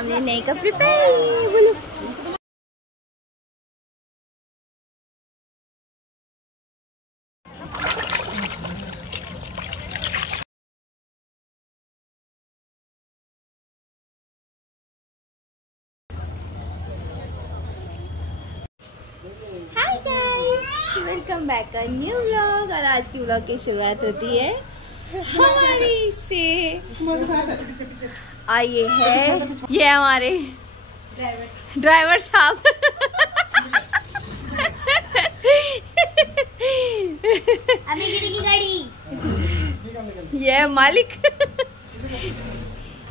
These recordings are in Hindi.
हमने नए कपड़े पहन लिए। बोलो वेलकम बैक का न्यू व्लॉग। और आज की व्लॉग की शुरुआत होती है हमारी से। और ये हमारे ड्राइवर साहब। अभी गिरेगी गाड़ी। ये है मालिक।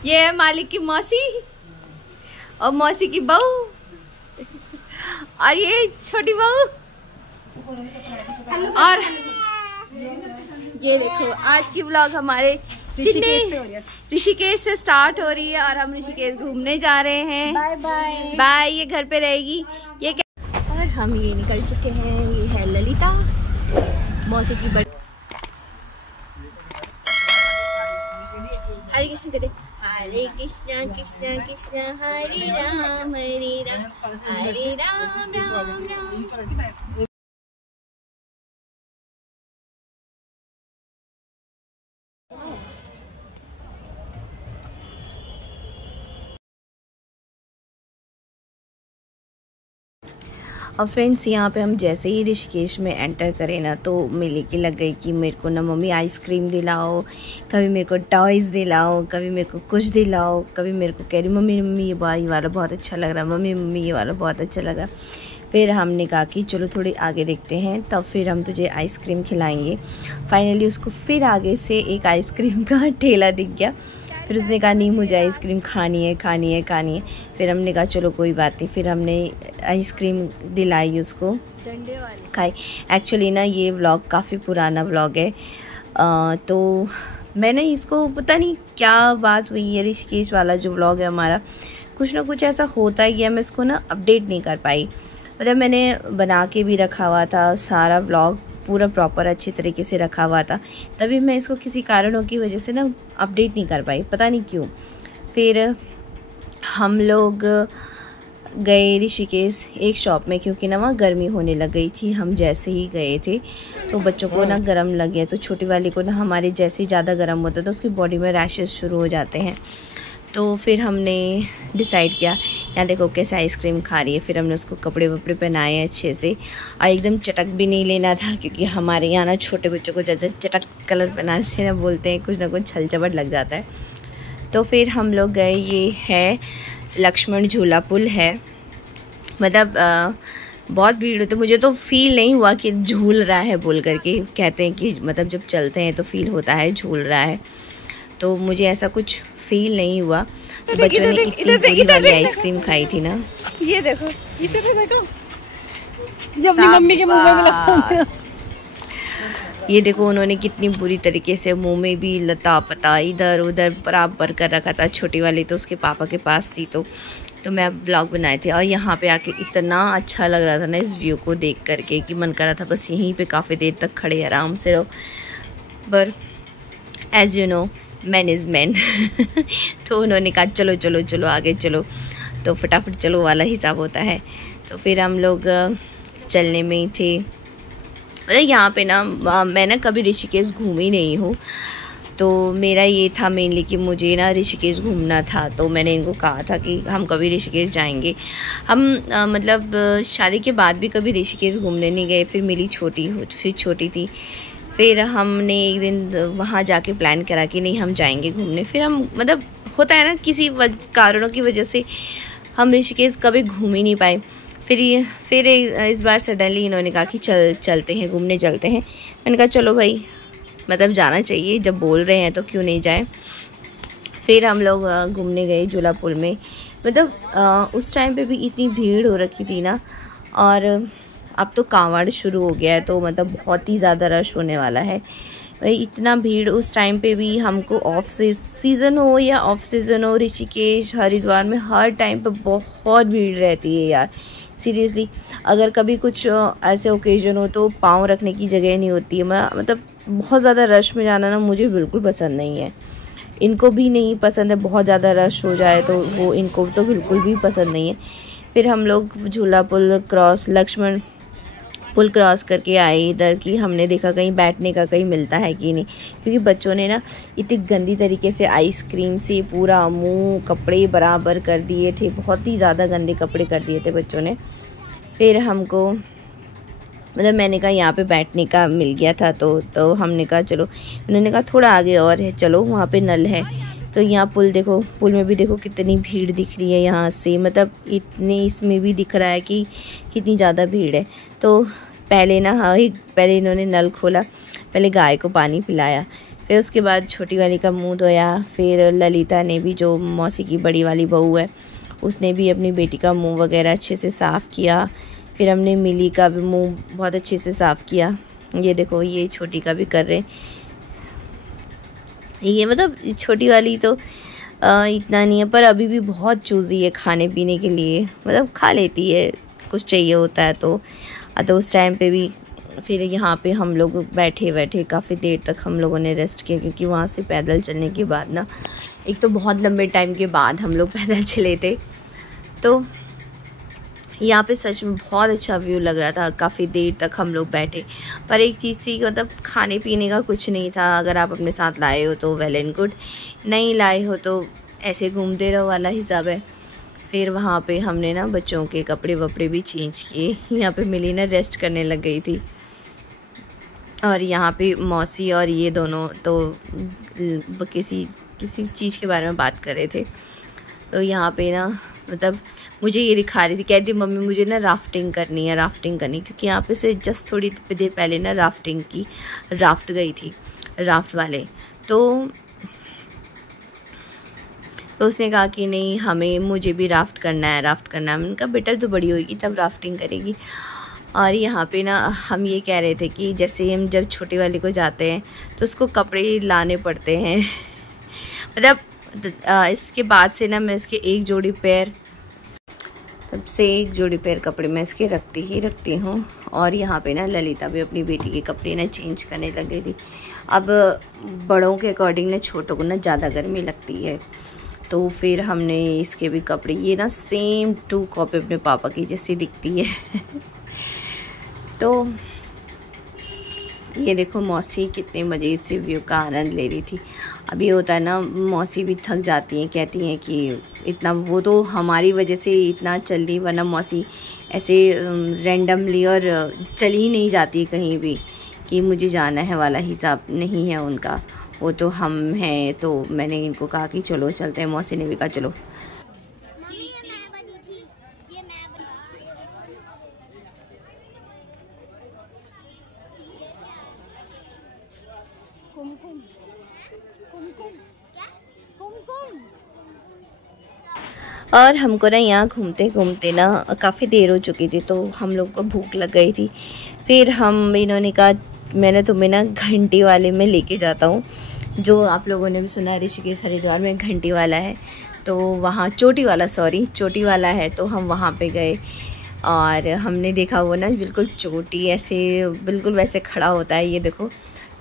ये है मालिक की मौसी और मौसी की बहू और ये छोटी बहू। और ये देखो आज की व्लॉग हमारे ऋषिकेश से स्टार्ट हो रही है और हम ऋषिकेश घूमने जा रहे हैं। Bye bye bye. ये घर पे रहेगी ये क्या। और हम ये निकल चुके हैं। ये है ललिता मौसी की बड़ी। हरे कृष्ण कहते हरे कृष्णा कृष्णा कृष्णा हरे राम हरे राम राम राम। और फ्रेंड्स यहाँ पे हम जैसे ही ऋषिकेश में एंटर करें ना तो मिली की लग गई कि मेरे को ना मम्मी आइसक्रीम दिलाओ, कभी मेरे को टॉयज़ दिलाओ, कभी मेरे को कुछ दिलाओ, कभी मेरे को कह रही मम्मी ये वाला बहुत अच्छा लग रहा है, मम्मी ये वाला बहुत अच्छा लग रहा है। फिर हमने कहा कि चलो थोड़ी आगे देखते हैं तब फिर हम तुझे आइसक्रीम खिलाएँगे। फाइनली उसको फिर आगे से एक आइसक्रीम का ठेला दिख गया। फिर उसने कहा नहीं मुझे आइसक्रीम खानी है। फिर हमने कहा चलो कोई बात नहीं। फिर हमने आइसक्रीम दिलाई उसको, डंडे वाली खाई। एक्चुअली ना ये व्लॉग काफ़ी पुराना व्लॉग है। तो मैंने इसको पता नहीं क्या बात हुई है, ऋषिकेश वाला जो व्लॉग है हमारा कुछ ना कुछ ऐसा होता है कि मैं इसको ना अपडेट नहीं कर पाई। मतलब मैंने बना के भी रखा हुआ था, सारा व्लॉग पूरा प्रॉपर अच्छी तरीके से रखा हुआ था, तभी मैं इसको किसी कारणों की वजह से ना अपडेट नहीं कर पाई, पता नहीं क्यों। फिर हम लोग गए ऋषिकेश एक शॉप में, क्योंकि ना वहाँ गर्मी होने लग गई थी। हम जैसे ही गए थे तो बच्चों को ना गर्म लग गया। तो छोटी वाली को ना हमारे जैसे ही ज़्यादा गर्म होता है तो उसकी बॉडी में रैशेस शुरू हो जाते हैं। तो फिर हमने डिसाइड किया, यहाँ देखो कैसे आइसक्रीम खा रही है। फिर हमने उसको कपड़े वपड़े पहनाए अच्छे से, और एकदम चटक भी नहीं लेना था क्योंकि हमारे यहाँ ना छोटे बच्चों को ज़्यादा चटक कलर पहनाने से ना बोलते हैं कुछ ना कुछ छल चपट लग जाता है। तो फिर हम लोग गए, ये है लक्ष्मण झूला पुल है। मतलब बहुत भीड़ होती है। मुझे तो फील नहीं हुआ कि झूल रहा है बोल करके, कहते हैं कि मतलब जब चलते हैं तो फील होता है झूल रहा है, तो मुझे ऐसा कुछ फील नहीं हुआ। तो बच्चों ने इतनी बुरी वाली आइसक्रीम खाई थी ना। ये देखो, इसे तो देखो जब अपनी मम्मी के मुंह में लगा। ये देखो उन्होंने कितनी बुरी तरीके से मुंह में भी लता पता इधर उधर बराबर कर रखा था। छोटी वाली तो उसके पापा के पास थी, तो मैं ब्लॉग बनाए थे। और यहाँ पे आके इतना अच्छा लग रहा था ना इस व्यू को देख करके कि मन कर रहा था बस यहीं पे काफ़ी देर तक खड़े आराम से रहो। पर as you know man is man. तो उन्होंने कहा चलो चलो चलो आगे चलो, तो फटाफट चलो वाला हिसाब होता है। तो फिर हम लोग चलने में ही थे। मतलब यहाँ पे ना मैं ना कभी ऋषिकेश घूमी नहीं हूँ, तो मेरा ये था मेनली कि मुझे ना ऋषिकेश घूमना था। तो मैंने इनको कहा था कि हम कभी ऋषिकेश जाएंगे। हम मतलब शादी के बाद भी कभी ऋषिकेश घूमने नहीं गए। फिर मिली छोटी थी। फिर हमने एक दिन वहाँ जाके प्लान करा कि नहीं हम जाएंगे घूमने। फिर हम मतलब होता है ना किसी कारणों की वजह से हम ऋषिकेश कभी घूम ही नहीं पाए। फिर इस बार सडनली इन्होंने कहा कि चलते हैं घूमने चलते हैं। मैंने कहा चलो भाई, मतलब जाना चाहिए, जब बोल रहे हैं तो क्यों नहीं जाएं। फिर हम लोग घूमने गए झूला पुल में। मतलब उस टाइम पे भी इतनी भीड़ हो रखी थी ना, और अब तो कांवड़ शुरू हो गया है तो मतलब बहुत ही ज़्यादा रश होने वाला है। भाई इतना भीड़ उस टाइम पे भी हमको ऑफ सीज़न हो या ऑफ सीज़न हो, ऋषिकेश हरिद्वार में हर टाइम पे बहुत भीड़ रहती है यार। सीरियसली अगर कभी कुछ ऐसे ओकेजन हो तो पाँव रखने की जगह नहीं होती है। मतलब बहुत ज़्यादा रश में जाना ना मुझे बिल्कुल पसंद नहीं है, इनको भी नहीं पसंद है, बहुत ज़्यादा रश हो जाए तो वो इनको तो बिल्कुल भी पसंद नहीं है। फिर हम लोग झूला पुल क्रॉस, लक्ष्मण पुल क्रॉस करके आए इधर कि हमने देखा कहीं बैठने का कहीं मिलता है कि नहीं, क्योंकि बच्चों ने ना इतनी गंदी तरीके से आइसक्रीम से पूरा मुंह कपड़े बराबर कर दिए थे, बहुत ही ज़्यादा गंदे कपड़े कर दिए थे बच्चों ने। फिर हमको मतलब मैंने कहा यहाँ पे बैठने का मिल गया था तो हमने कहा चलो, उन्होंने कहा थोड़ा आगे और है, चलो वहाँ पे नल है। तो यहाँ पुल देखो, पुल में भी देखो कितनी भीड़ दिख रही है यहाँ से, मतलब इतने इसमें भी दिख रहा है कि कितनी ज़्यादा भीड़ है। तो पहले ना पहले इन्होंने नल खोला, पहले गाय को पानी पिलाया, फिर उसके बाद छोटी वाली का मुंह धोया, फिर ललिता ने भी, जो मौसी की बड़ी वाली बहू है, उसने भी अपनी बेटी का मुंह वगैरह अच्छे से साफ़ किया। फिर हमने मिली का भी मुंह बहुत अच्छे से साफ़ किया। ये देखो ये छोटी का भी कर रहे हैं। ये मतलब छोटी वाली तो इतना नहीं है, पर अभी भी बहुत चूज़ी है खाने पीने के लिए, मतलब खा लेती है, कुछ चाहिए होता है तो उस टाइम पे भी। फिर यहाँ पे हम लोग बैठे काफ़ी देर तक हम लोगों ने रेस्ट किया, क्योंकि वहाँ से पैदल चलने के बाद ना, एक तो बहुत लंबे टाइम के बाद हम लोग पैदल चले थे, तो यहाँ पे सच में बहुत अच्छा व्यू लग रहा था। काफ़ी देर तक हम लोग बैठे, पर एक चीज़ थी कि मतलब खाने पीने का कुछ नहीं था। अगर आप अपने साथ लाए हो तो वेल एंड गुड, नहीं लाए हो तो ऐसे घूमते रहो वाला हिसाब है। फिर वहाँ पे हमने ना बच्चों के कपड़े वपड़े भी चेंज किए। यहाँ पे मिली ना रेस्ट करने लग गई थी, और यहाँ पे मौसी और ये दोनों तो किसी चीज़ के बारे में बात कर रहे थे। तो यहाँ पे ना मतलब मुझे ये दिखा रही थी, कहती मम्मी मुझे ना राफ्टिंग करनी है, क्योंकि यहाँ पे से जस्ट थोड़ी देर पहले ना राफ्ट गई थी, राफ्ट वाले। तो उसने कहा कि नहीं मुझे भी राफ्ट करना है। मैंने कहा बेटा तो बड़ी होगी तब राफ्टिंग करेगी। और यहाँ पे ना हम ये कह रहे थे कि जैसे हम जब छोटे वाले को जाते हैं तो उसको कपड़े लाने पड़ते हैं मतलब इसके बाद से ना मैं इसके एक जोड़ी पैर कपड़े मैं इसके रखती हूँ। और यहाँ पे ना ललिता भी अपनी बेटी के कपड़े ना चेंज करने लग गई थी। अब बड़ों के अकॉर्डिंग ना छोटों को ना ज़्यादा गर्मी लगती है, तो फिर हमने इसके भी कपड़े, ये ना सेम टू कॉपी अपने पापा की जैसी दिखती है तो ये देखो मौसी कितने मज़े से व्यू का आनंद ले रही थी। अभी होता है ना, मौसी भी थक जाती हैं, कहती हैं कि इतना, वो तो हमारी वजह से इतना चल रही, वरना मौसी ऐसे रैंडमली और चली ही नहीं जाती कहीं भी कि मुझे जाना है वाला हिसाब नहीं है उनका। वो तो हम हैं, तो मैंने इनको कहा कि चलो चलते हैं, मौसी ने भी कहा चलो। मम्मी ये मैं बनी थी, ये मैं बनी। कुमकुम क्या? कुमकुम। और हमको ना यहाँ घूमते घूमते ना काफ़ी देर हो चुकी थी, तो हम लोग को भूख लग गई थी। फिर इन्होंने कहा मैंने तुम्हें ना घंटी वाले में लेके जाता हूँ, जो आप लोगों ने भी सुना है ऋषिकेश हरिद्वार में घंटी वाला है, तो वहाँ चोटी वाला है। तो हम वहाँ पे गए और हमने देखा वो ना बिल्कुल चोटी ऐसे बिल्कुल वैसे खड़ा होता है। ये देखो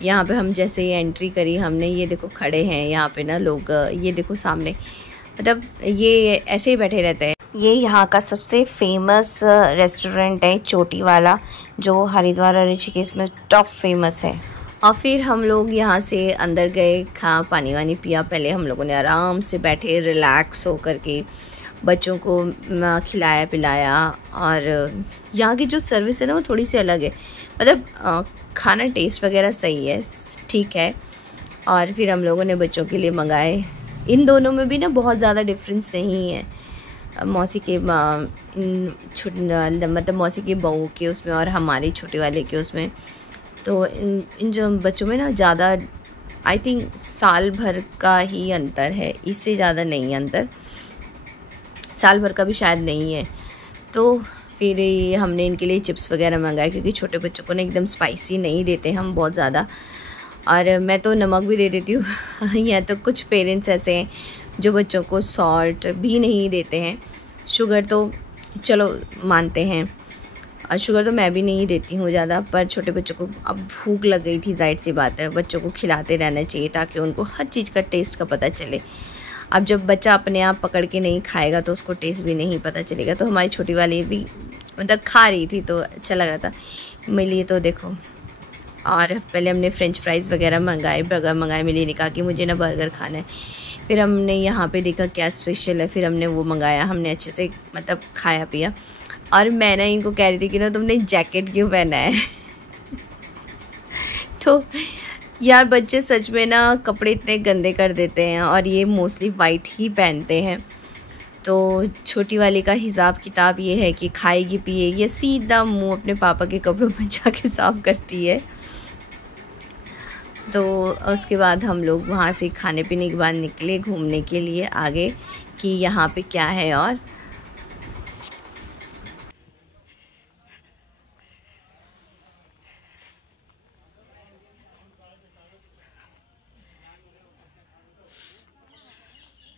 यहाँ पे हम जैसे ही एंट्री करी हमने, ये देखो खड़े हैं यहाँ पे ना लोग, ये देखो सामने, मतलब ये ऐसे ही बैठे रहते हैं। ये यहाँ का सबसे फेमस रेस्टोरेंट है चोटी वाला, जो हरिद्वार और ऋषिकेश में टॉप फेमस है। और फिर हम लोग यहाँ से अंदर गए, पानी वानी पिया। पहले हम लोगों ने आराम से बैठे रिलैक्स हो करके बच्चों को खिलाया पिलाया। और यहाँ की जो सर्विस है ना वो थोड़ी सी अलग है, मतलब खाना टेस्ट वगैरह सही है, ठीक है। और फिर हम लोगों ने बच्चों के लिए मंगाए। इन दोनों में भी ना बहुत ज़्यादा डिफरेंस नहीं है, मौसी के मतलब मौसी की बहू के उसमें और हमारे छोटे वाले के उसमें। तो इन जो बच्चों में ना ज़्यादा आई थिंक साल भर का ही अंतर है, इससे ज़्यादा नहीं है अंतर, साल भर का भी शायद नहीं है। तो फिर हमने इनके लिए चिप्स वगैरह मंगाए, क्योंकि छोटे बच्चों को ना एकदम स्पाइसी नहीं देते हम बहुत ज़्यादा, और मैं तो नमक भी दे देती हूँ या तो कुछ पेरेंट्स ऐसे हैं जो बच्चों को सॉल्ट भी नहीं देते हैं, शुगर तो चलो मानते हैं। और शुगर तो मैं भी नहीं देती हूँ ज़्यादा, पर छोटे बच्चों को अब भूख लग गई थी, जाहिर सी बात है बच्चों को खिलाते रहना चाहिए ताकि उनको हर चीज़ का टेस्ट का पता चले। अब जब बच्चा अपने आप पकड़ के नहीं खाएगा तो उसको टेस्ट भी नहीं पता चलेगा। तो हमारी छोटी वाली भी मतलब खा रही थी तो अच्छा लग रहा था मेरे लिए। तो देखो, और पहले हमने फ्रेंच फ्राइज़ वगैरह मंगाए, बर्गर मंगाए। मिली ने कहा कि मुझे ना बर्गर खाना है। फिर हमने यहाँ पे देखा क्या स्पेशल है, फिर हमने वो मंगाया। हमने अच्छे से मतलब खाया पिया। और मैं ना इनको कह रही थी कि ना तुमने जैकेट क्यों पहना है तो यार बच्चे सच में ना कपड़े इतने गंदे कर देते हैं, और ये मोस्टली वाइट ही पहनते हैं। तो छोटी वाली का हिसाब किताब ये है कि खाएगी पिएगी, ये सीधा मुंह अपने पापा के कपड़ों में जाके साफ करती है। तो उसके बाद हम लोग वहाँ से खाने पीने के बाद निकले घूमने के लिए आगे कि यहाँ पे क्या है। और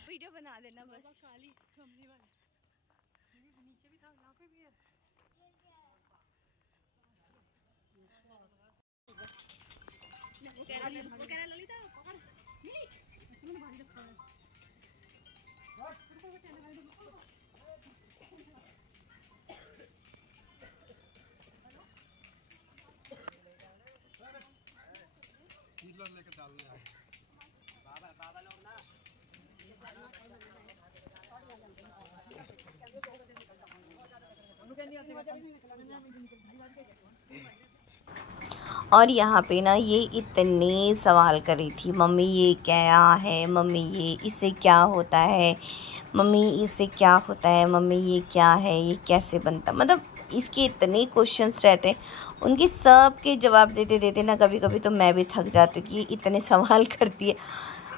वीडियो बना देना बस। और यहाँ पे ना ये इतने सवाल करी थी, मम्मी ये क्या है, मम्मी ये इससे क्या होता है, मम्मी इससे क्या होता है, मम्मी ये क्या है, ये कैसे बनता, मतलब इसके इतने क्वेश्चंस रहते हैं। उनके सब के जवाब देते देते ना कभी कभी तो मैं भी थक जाती हूँ कि इतने सवाल करती है।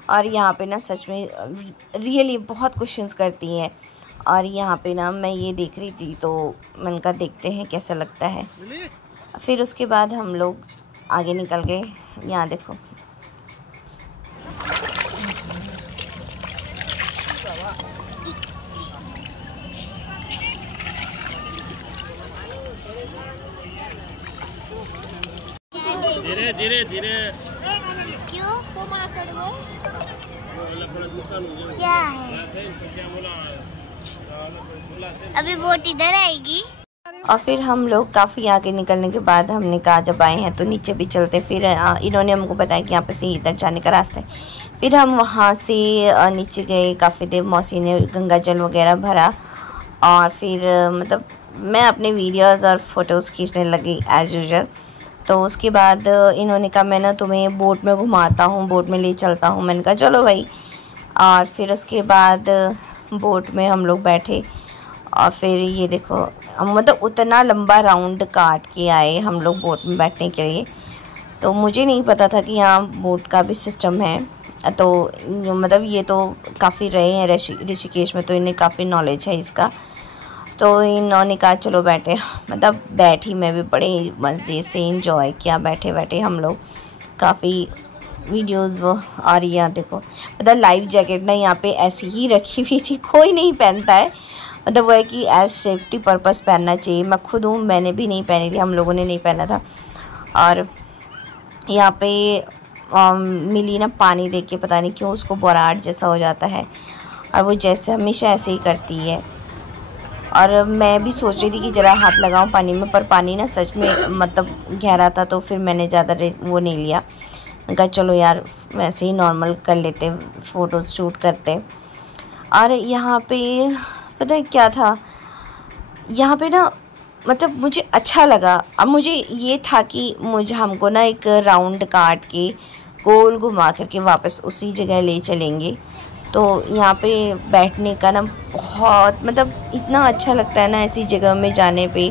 और यहाँ पे ना सच में रियली बहुत क्वेश्चंस करती हैं। और यहाँ पे ना मैं ये देख रही थी तो मैंने कहा देखते हैं कैसा लगता है। फिर उसके बाद हम लोग आगे निकल गए। यहाँ देखो, धीरे धीरे धीरे। क्यों क्या है? अभी बोट इधर आएगी। और फिर हम लोग काफ़ी आगे निकलने के बाद हमने कहा जब आए हैं तो नीचे भी चलते। फिर इन्होंने हमको बताया कि यहाँ पे से इधर जाने का रास्ता है। फिर हम वहाँ से नीचे गए, काफ़ी देर मौसी ने गंगा जल वगैरह भरा। और फिर मतलब मैं अपने वीडियोज़ और फ़ोटोज़ खींचने लगी एज़ यूजुअल। तो उसके बाद इन्होंने कहा मैं ना तुम्हें बोट में घुमाता हूँ, बोट में ले चलता हूँ। मैंने कहा चलो भाई। और फिर उसके बाद बोट में हम लोग बैठे। और फिर ये देखो, मतलब उतना लंबा राउंड काट के आए हम लोग बोट में बैठने के लिए। तो मुझे नहीं पता था कि यहाँ बोट का भी सिस्टम है। तो मतलब ये तो काफ़ी रहे हैं ऋषिकेश में, तो इन्हें काफ़ी नॉलेज है इसका। तो इन्होंने कहा चलो बैठे, मतलब बैठी मैं भी बड़े मज़े से इंजॉय किया। बैठे बैठे हम लोग काफ़ी वीडियोस वो। और यहाँ देखो, मतलब लाइफ जैकेट ना यहाँ पे ऐसी ही रखी हुई थी, कोई नहीं पहनता है। मतलब वो है कि एज सेफ्टी पर्पस पहनना चाहिए। मैं खुद हूँ, मैंने भी नहीं पहनी थी, हम लोगों ने नहीं पहना था। और यहाँ पे मिली ना पानी देख के पता नहीं क्यों उसको बोराट जैसा हो जाता है, और वो जैसे हमेशा ऐसे ही करती है। और मैं भी सोच रही थी कि ज़रा हाथ लगाऊं पानी में, पर पानी ना सच में मतलब गहरा था, तो फिर मैंने ज़्यादा वो नहीं लिया। मैंने कहा चलो यार वैसे ही नॉर्मल कर लेते, फ़ोटोज़ शूट करते। और यहाँ पे पता है क्या था, यहाँ पे ना मतलब मुझे अच्छा लगा। अब मुझे ये था कि हमको ना एक राउंड काट के गोल घुमा करके वापस उसी जगह ले चलेंगे। तो यहाँ पे बैठने का ना बहुत मतलब इतना अच्छा लगता है ना ऐसी जगह में जाने पे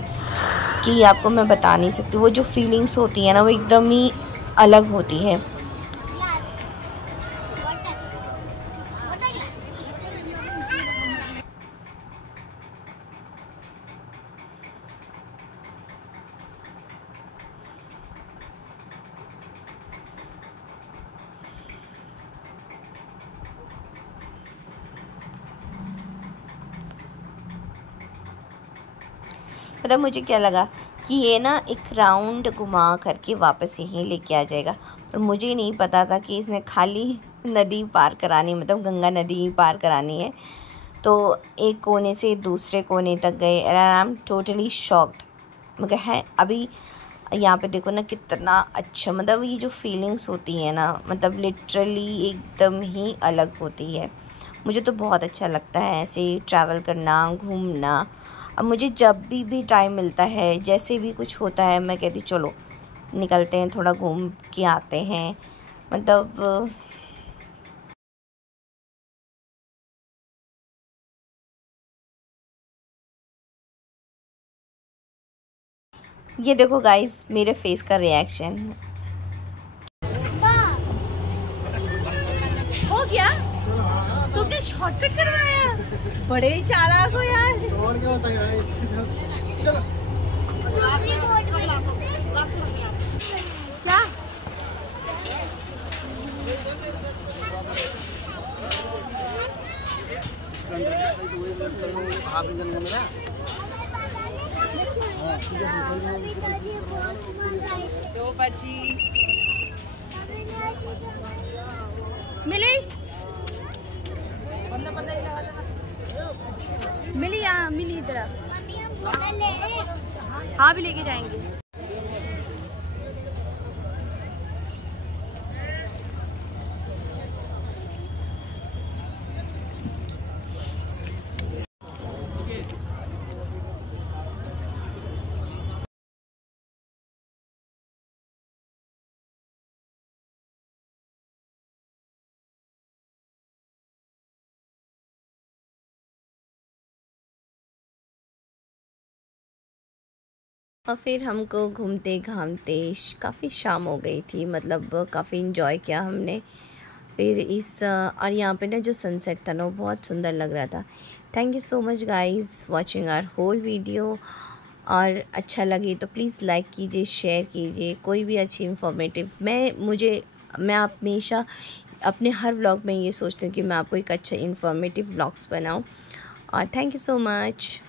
कि आपको मैं बता नहीं सकती। वो जो फीलिंग्स होती है ना वो एकदम ही अलग होती है। मतलब मुझे क्या लगा कि ये ना एक राउंड घुमा करके वापस यहीं लेके आ जाएगा। पर मुझे नहीं पता था कि इसने खाली नदी पार करानी, मतलब गंगा नदी ही पार करानी है। तो एक कोने से दूसरे कोने तक गए and I am totally shocked. मगर है अभी यहाँ पे देखो ना कितना अच्छा, मतलब ये जो फीलिंग्स होती है ना, मतलब लिटरली एकदम ही अलग होती है। मुझे तो बहुत अच्छा लगता है ऐसे ट्रैवल करना, घूमना। अब मुझे जब भी टाइम मिलता है, जैसे भी कुछ होता है, मैं कहती चलो निकलते हैं, थोड़ा घूम के आते हैं। मतलब ये देखो गाइस मेरे फेस का रिएक्शन हो गया। तुमने शॉर्टकट करवाया, बड़े चालाक हो यार। और क्या होता है चलो दूसरी बोट में क्या तो बची मिली मिली, यहाँ मिली इधर। मम्मी हम बोतल ले रहे हैं। हाँ भी लेके जाएंगे। और फिर हमको घूमते घामते काफ़ी शाम हो गई थी, मतलब काफ़ी इन्जॉय किया हमने। फिर और यहाँ पे ना जो सनसेट था ना वो बहुत सुंदर लग रहा था। Thank you so much guys watching our whole video. और अच्छा लगे तो प्लीज़ लाइक कीजिए, शेयर कीजिए। कोई भी अच्छी इन्फॉर्मेटिव मैं हमेशा अपने हर व्लॉग में ये सोचती हूँ कि मैं आपको एक अच्छा इन्फॉर्मेटिव व्लॉग्स बनाऊँ। और थैंक यू सो मच।